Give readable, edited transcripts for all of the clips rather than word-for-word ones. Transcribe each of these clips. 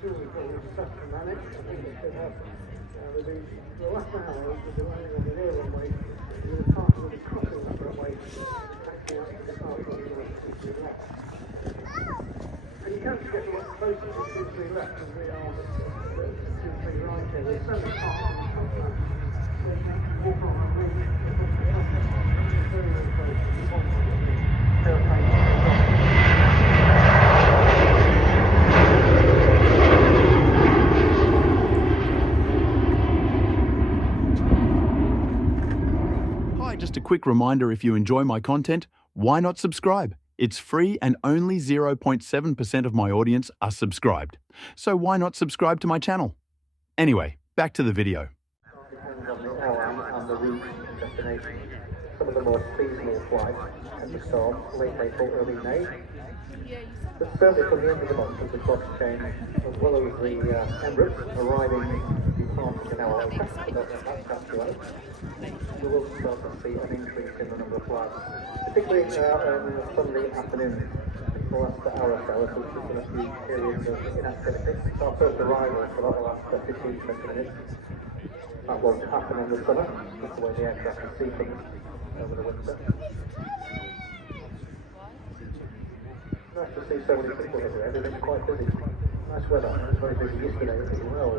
surely probably stuff to manage. I think it should have the last hour with the running on the rear runway, with the car will be crossing that runway, taxing out to the car running on the 2-3 left. And you can't get much closer to 2-3 left than we are to 2-3 right here. There's so many cars on the top of that. So you can walk on that route. Very, very close to the bottom of the airplane. Just a quick reminder, if you enjoy my content, why not subscribe? It's free and only 0.7% of my audience are subscribed. So why not subscribe to my channel? Anyway, back to the video. Depends on the hour and the route and destination. Some of the more seasonal flights at the start, late April, early May. But certainly from the end of the month as the clocks change, as well as the Emirates arriving departing an hour later, that's actually we will start to see an increase in the number of flights, particularly on Sunday afternoon. The last hour or so, as we've seen a few periods of inactivity. It's our first arrival for that last 15-20 minutes. That won't happen in the summer, that's the way the aircraft can see things over the winter. Nice to see so many people here, everything's quite busy. Nice weather, it was very busy yesterday as well.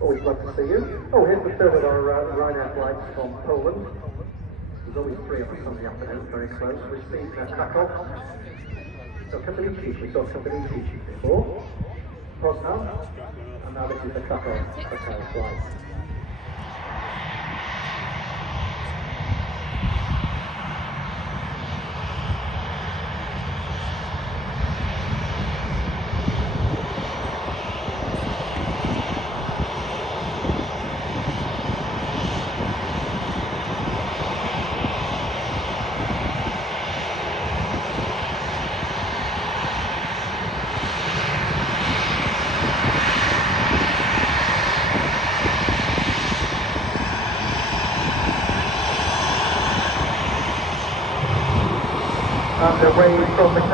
Always love to see you. Oh, here's the third of our Ryanair flights from Poland. There's always 3 on a Sunday afternoon, very close. We've seen Takeoffs. So Kapelici, we saw Kapelici before. Poznan, and now this is the Takeoffs flight. And away from the camp.